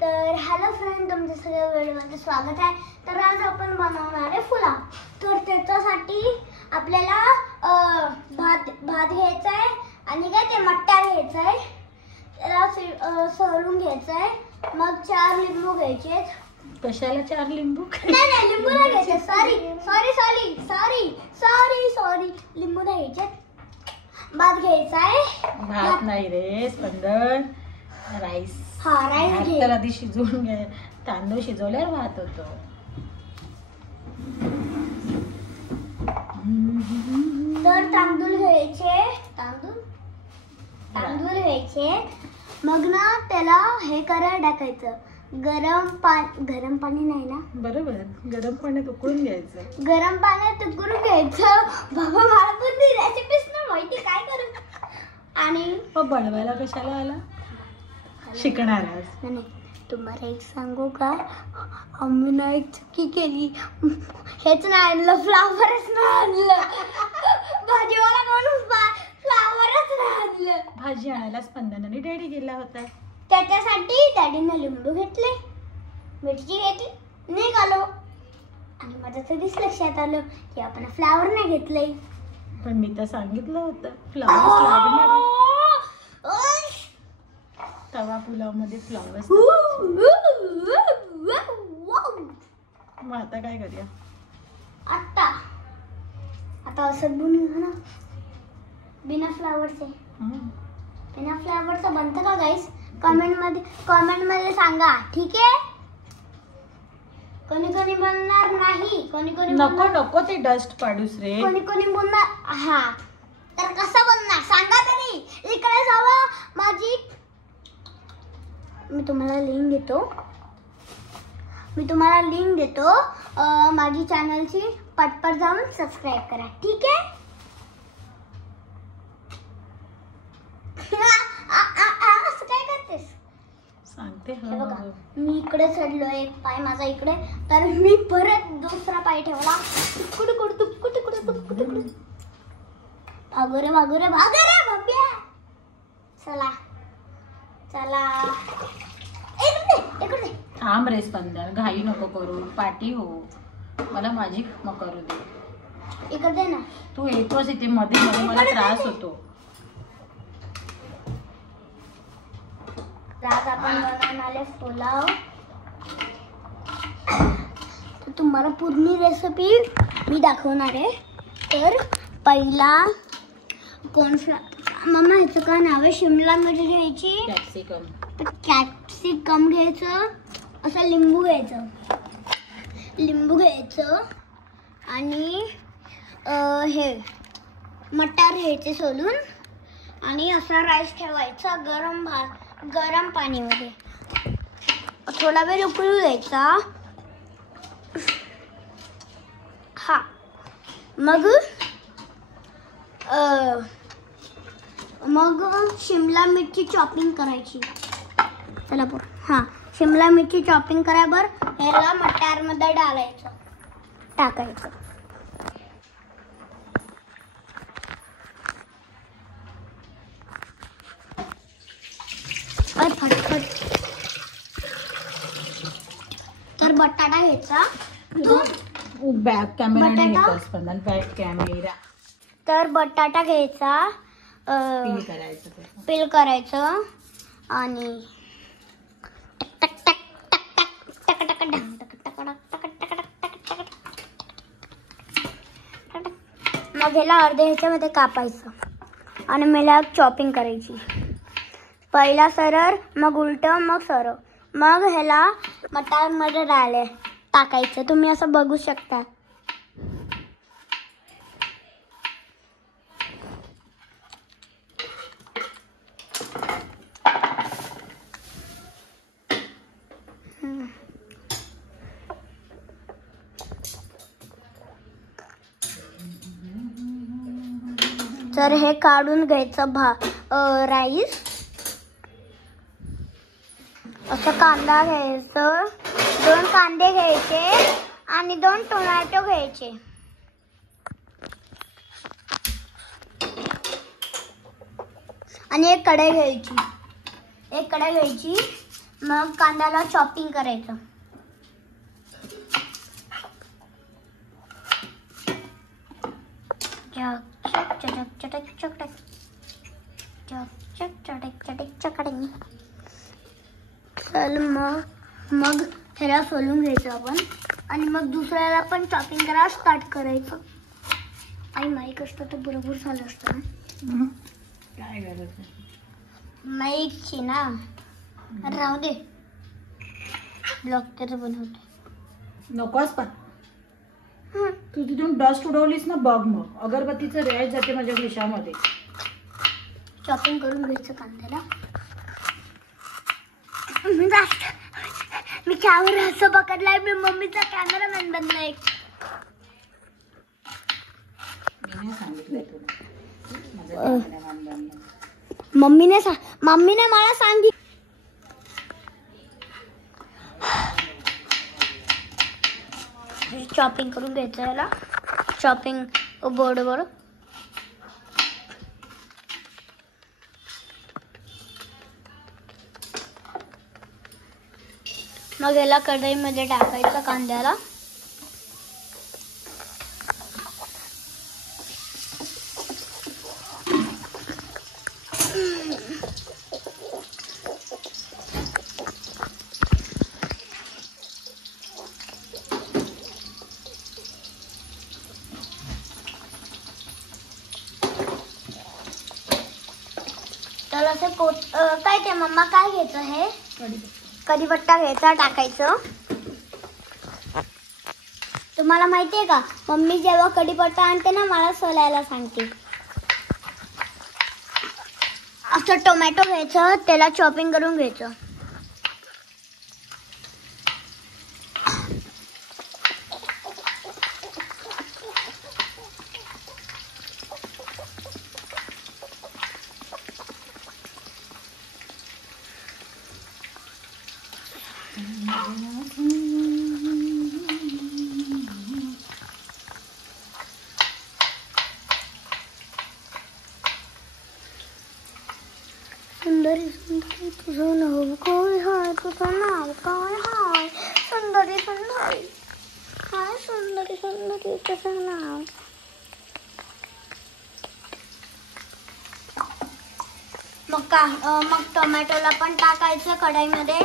तर hello friend, तुमचं सगळ्या व्हिडिओमध्ये स्वागत आहे. तर आज आपण बनवणार आहे पुलाव. तर त्याच्यासाठी आपल्याला भात घ्यायचा आहे आणि काय ते मटार घ्यायचं आहे. त्याला सोलून घ्यायचं आहे. मग 4 लिंबू घ्यायचे. कशाला 4 लिंबू? नाही लिंबू नाही घ्यायचे. सॉरी लिंबू नाही घ्यायचे. भात घ्यायचा आहे. भात नाही रे स्पंदन, राईस. हा राईस घे. तर आधी शिजवून घे. तांदूळ शिजवल्यावर भात होतो. तर तांदूळ घ्यायचे. तांदूळ घ्यायचे. मग ना त्याला हे करायला टाकायचं. गरम पाणी नाही ना, बरोबर. गरम पाण्यात उकळून घ्यायचं. गरम पाण्यात उकळून घ्यायचं. बाबा मला पण ती रेसिपीच ना माहिती, काय करू. आणि बनवायला कशाला आला? शिकणार आज. नाही, तुम्हाला एक सांगू का, आम्ही ना एक चुकी केली. हेच नाही आणलं, फ्लावरच नाही आणलं. भाजीवाला म्हणून फ्लावरच नाही आणलं. भाजी आणायला स्पंदनाने डॅडी गेला होता. त्याच्यासाठी डॅडीने लिंबू घेतले, मिरची घेतली, निघालो. आणि माझ्या तरीच लक्षात आलं की आपण फ्लावर नाही घेतले. पण मी तर सांगितलं होतं फ्लावर्स लागणार. तवा पुलाव मध्ये फ्लावर्स. मग आता काय करूया? आता असं बनवू ना, बिना फ्लावरचे. बिना फ्लावरचं बनतं का गाईस? कमेंट मध्ये सांगा, ठीक आहे? कोणी बनणार नाही, कोणी नको ते डस्ट पाडूस रे. कोणी बनणार. हा तर कसं बनणार सांगा तरी. इकडे जावा. मी तुम्हाला लिंक देतो. माझी चॅनलची पटपट जाऊन सबस्क्राईब करा, ठीक आहे? असं काय करतेस? सांगते. बघा, मी इकडे चढलोय, एक पाय माझा इकडे, तर मी परत दुसरा पाय ठेवला. भागोरे बाब्या. चला इकडे थांब रे स्पंदन, घाई नको करू. पाठी हो, मला माझी करू दे. इकडे ना. तू येतोस इथे मध्ये मला त्रास होतो. आज आपण बनवणारे पुलाव. तर तुम्हाला पूर्ण रेसिपी मी दाखवणार आहे. तर पहिला मम्मा ह्याचं काय नाव आहे? शिमला मिरची घ्यायची. कॅप्सिकम घ्यायचं. असं लिंबू घ्यायचं आणि हे मटार घ्यायचे सोलून. आणि असा राईस ठेवायचा गरम पाणीमध्ये. थोडा वेळ उकळू द्यायचा. हा मग शिमला मिरची चॉपिंग करायची. चला बोल. हा, शिमला मिरची चॉपिंग करायवर ह्याला मटारमध्ये टाकायचं. फटफट. तर बटाटा घ्यायचा. Back camera. Back camera. तर बटाटा घ्यायचा. पील करायचं आणि मग ह्याला अर्ध्या ह्याच्यामध्ये कापायचं आणि मला चॉपिंग करायची. पहिला सरळ, मग उलट, मग सरळ. मग ह्याला मटारमध्ये टाकायचं. तुम्ही असं बघू शकता. तर हे काढून घ्यायचं राईस. असं कांदा घ्यायचं. 2 कांदे घ्यायचे आणि 2 टोमॅटो घ्यायचे. आणि एक कढई घ्यायची. मग कांद्याला चॉपिंग करायचं. चल मग ह्याला सोलून घ्यायचं आपण आणि मग दुसऱ्याला पण चॉपिंग करायला स्टार्ट करायचं. आणि माईक असतं तर बरोबर झालं असतं ना. काय गरज आहे? माईकची ना राहू दे. ब्लॉग तर बनवते. नकोच पण तू तिथून डस्ट उडवलीस ना बघ. मग अगरबत्तीचं रेड जाते माझ्या खिशामध्ये. चॉपिंग करून घ्यायचं कांद्याला. मी कॅमेरा असं पकडलाय. मी मम्मीचा कॅमेरामॅन बनलाय. मी नाही सांगितलंय तुला माझं कॅमेरामॅन बनणं. मम्मीने मला सांगितलं. चॉपिंग करून घ्यायचं याला. चॉपिंग बोर्डवर. मग याला कढईमध्ये टाकायचं कांद्याला. तर असं काय ते मम्मा काय घ्यायचं हे कढीपत्ता घ्यायचा टाकायचं. तुम्हाला माहितीये का मम्मी जेव्हा कढीपत्ता आणते ना मला सोलायला सांगते. असं टोमॅटो घ्यायचं त्याला चॉपिंग करून घ्यायचं. सुंदरी सुंदरी तुझं नाव काय हाय. तुझं नाव काय हाय. सुंदरी सुंदरी हाय. सुंदरी सुंदरी तुझं नाव. मग टोमॅटोला पण टाकायचं कढईमध्ये.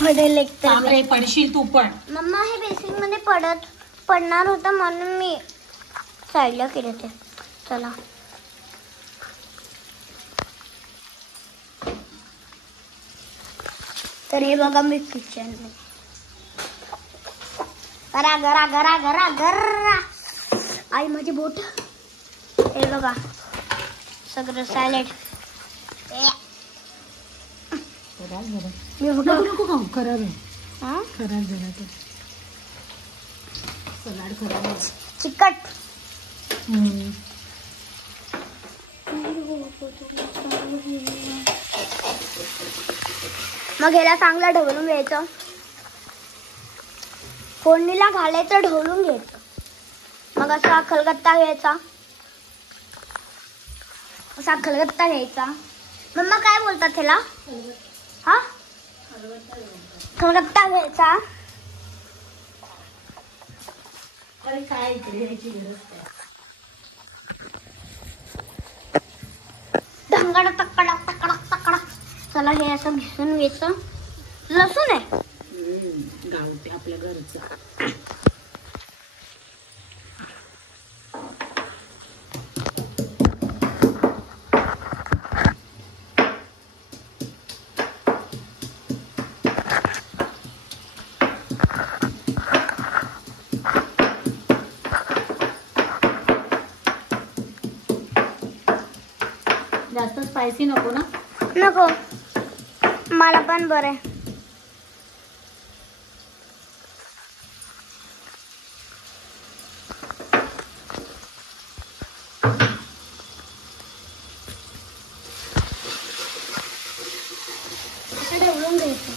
पडेल एक तर पडशील तू पण. मम्मा हे बेसिन मध्ये पडणार होतं म्हणून मी साईडला केलं ते. चला तर हे बघा मी किचन गरा गरा गरा गरा गरा. आई माझी बोट. हे बघा सगळं सॅलेड. नको खाऊ खराब आहे. खराब झाला तर सलाड खराब आहे. चिकट. मग ह्याला चांगलं ढवळून घ्यायचं. फोडणीला घालायचं ढवळून घ्यायचं. मग असा खलगत्ता घ्यायचा. असा खलगत्ता घ्यायचा. मम्मा काय बोलतात त्याला? हा खलगत्ता घ्यायचा. काय घ्यायची गरज काय. ढंगडा तकडा तकडा तकडा. चला हे असं घिसून घ्यायचं. लसूण आहे गावते आपल्या घरचं. जास्त स्पायसी नको ना. नको मला पण बरं आहे. ढवळून घ्यायचं.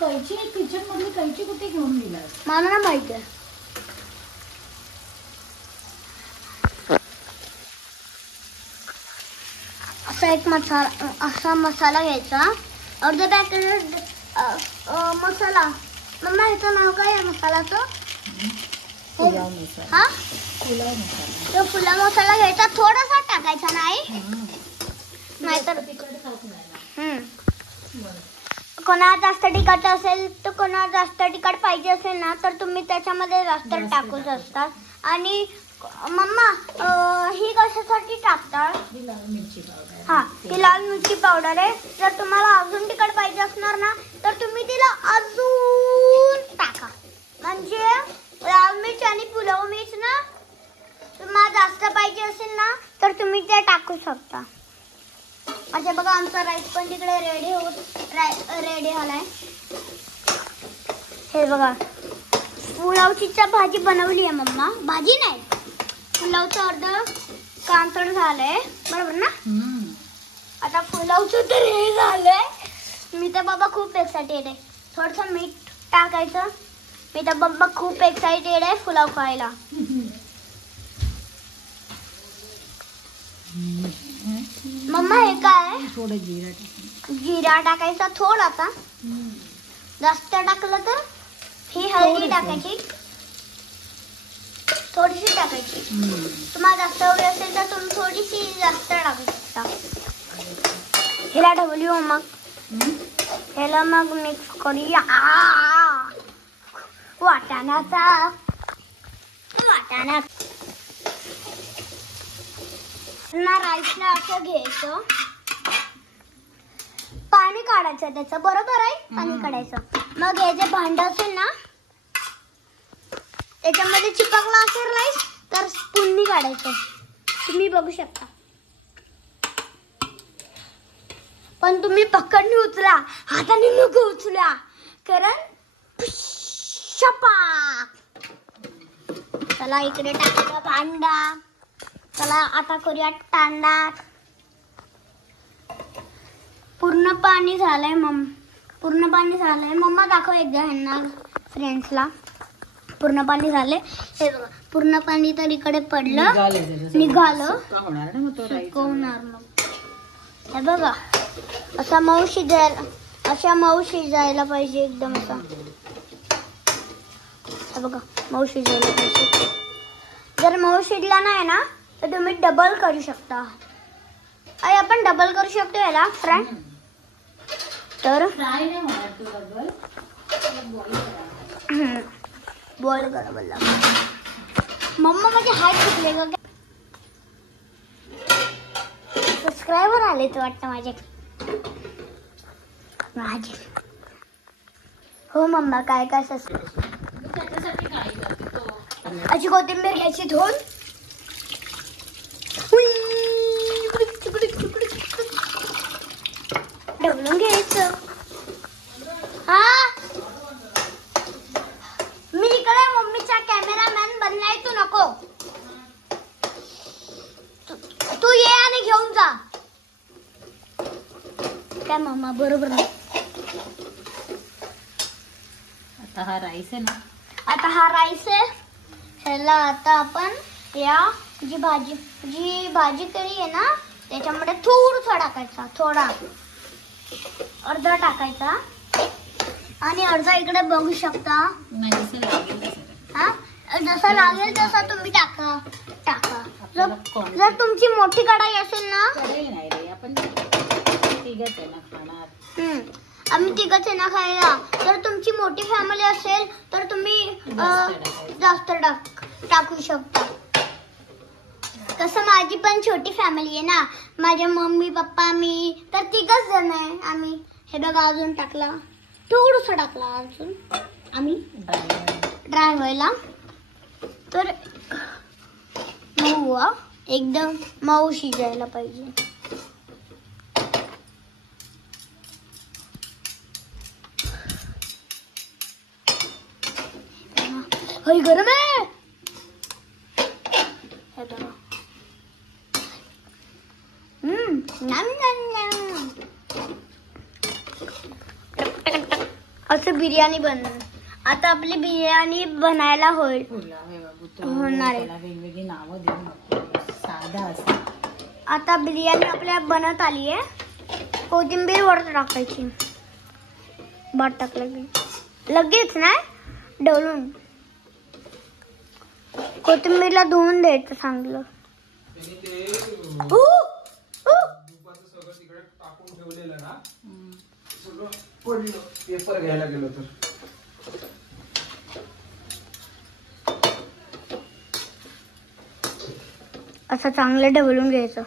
कैची किचन मधली कैची कुठे घेऊन गेलास? मला ना माहिती आहे. असा मसाला घ्यायचा. अर्धा पॅकेट मसाला. मम्मा ह्याचं नाव काय आहे मसाल्याचं? पुलाव मसाला. हा पुलाव मसाला. तो पुलाव मसाला घ्यायचा. थोडासा टाकायचा नाही नाहीतर कोणाला जास्त तिखट असेल तर कोणाला जास्त तिखट पाहिजे असेल ना तर तुम्ही त्याच्यामध्ये जास्त टाकू शकता. आणि मम्मा ही कशासाठी टाकतात? हा ही लाल मिरची पावडर आहे. जर तुम्हाला अजून तिखट पाहिजे असणार ना तर तुम्ही तिला अजून टाका. म्हणजे लाल मिर्च आणि पुलाव मिर्च ना तुम्हाला जास्त पाहिजे असेल ना तर तुम्ही ते टाकू शकता. अच्छा बघा आमचा राईस पण तिकडे रेडी झालाय. हे बघा पुलावची भाजी बनवली आहे मम्मा. भाजी नाही पुलावचं अर्ध काम तर झालंय बरोबर ना. आता पुलावचं तर हे झालंय. मी तर बाबा खूप एक्साइटेड आहे. थोडंसं मीठ टाकायचं. मी तर बाबा खूप एक्साइटेड आहे पुलाव खायला. मम्मा हे काय? थोडं जिरा टाक. जिरा टाकायचा थोडासा. जास्त टाकलं तर ही हळदी टाकायची. थोडीशी टाकायची. तुम्हाला जास्त हवी असेल तर तुम्ही थोडीशी जास्त टाकू शकता. ह्याला ढवलू मग ह्याला मग मिक्स करूया. वाटाण्याचा राईसला असं घ्यायचं. पाणी काढायचं त्याचं बरोबर आहे. पाणी काढायचं. मग हे जे भांड असेल ना त्याच्यामध्ये चिपकला असेल राईस तर स्पूननी काढायचं. तुम्ही बघू शकता. पण तुम्ही पकडनी उचला. हाताने नको उचला कारण शपाक. चला इकडे टाकूया भांडा. चला आता करूया तांडा. पूर्ण पाणी झालंय मम्मा दाखव एकदा ह्यांना फ्रेंड्सला. पूर्ण पाणी झालंय. हे बघा पूर्ण पाणी तर इकडे पडलं निघालं. सुकवणार मग. हे बघा असा मऊ शिजायला पाहिजे एकदम असा. हे बघा मऊ शिजायला पाहिजे. जर मऊ शिजला नाही ना तर तुम्ही डबल करू शकता. आपण डबल करू शकतो याला फ्राय. तर बॉईल करावं लागेल. मम्मा माझे हात दुखले का? सबस्क्रायबर आले तर वाटतं माझे. हो मम्मा काय काय अशी कोथिंबीर घ्यायची धुवून. ढवलून घ्यायचं. हा मी इकडे मम्मीचा कॅमेरामॅन बनलाय. तू नको. तू ये आणि घेऊन जा. काय मम्मा बरोबर नाही. आता हा राईस आहे ना. आता हा राईस आहे. ह्याला आता आपण या जी भाजी केली आहे ना त्याच्यामध्ये थोडंसं टाकायचा. थोडा अर्धा टाकायचा. आणि अर्धा इकडे बघू शकता. हा जसं लागेल तसं तुम्ही टाका. जर तुमची मोठी कढाई असेल ना. आम्ही तिघच आहे ना खायला. तर तुमची मोठी फॅमिली असेल तर तुम्ही जास्त टाकू शकता. कसं माझी पण छोटी फॅमिली आहे ना. माझे मम्मी पप्पा मी तर तिघच जण आहे आम्ही. हे बघा अजून टाकला. थोडंसं टाकला अजून आम्ही ड्राय व्हायला. तर मऊ एकदम मऊ शिजायला पाहिजे. हई गरम आहे. हे बघा. असं बिर्याणी बनवून आता आपली बिर्याणी बनायला होईल. फुलाव आहे बाबू तो. होणार आहे. त्याला वेगवेगळी नावं देऊ नको. साधा असं. आता बिर्याणी आपल्या बनत आली आहे. कोथिंबीर वर टाकायची. बर टाकलं की लगेच नाही ढवळून. कोथिंबीरला धुवून द्यायचं चांगलं. पेपर घ्यायला गेलो तर असं चांगलं ढवळून घ्यायचं.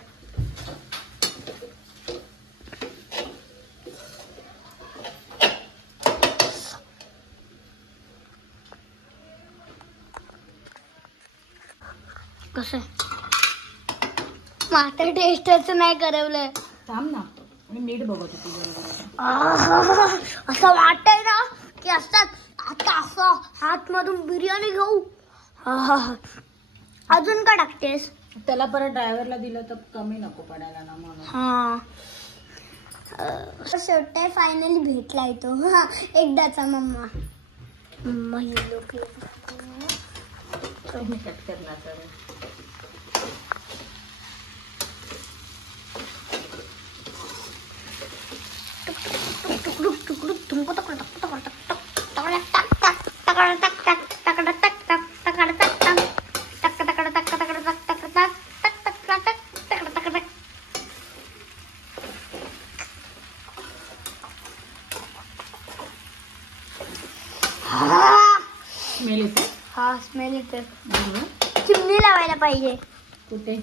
कसं माझं टेस्टच नाही करवलंय. थांब ना मी मीठ बघत होती बरोबर. असं वाटतंय ना की असतात आता असं हात मधून बिर्याणी घेऊ. अजून का टाकतेस? त्याला परत ड्रायव्हरला दिलं तर कमी नको पडायला ना म्हणून. हा शेवटी फायनली भेटलाय तो. एकदाचा मम्मा लोक मी कट करणार तर. स्मेल येते. हा स्मेल येते. बरोबर. चिमणी लावायला पाहिजे. कुठे?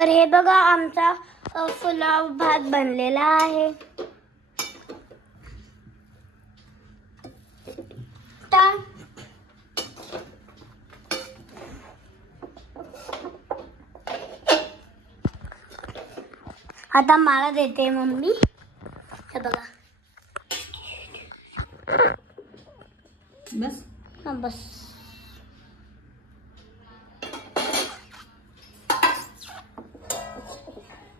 तर हे बघा आमचा पुलाव भात बनलेला आहे. आता मला देते मम्मी. हे बघा बस. हा बस.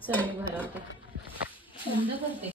चल मी भरवते. बंद करते.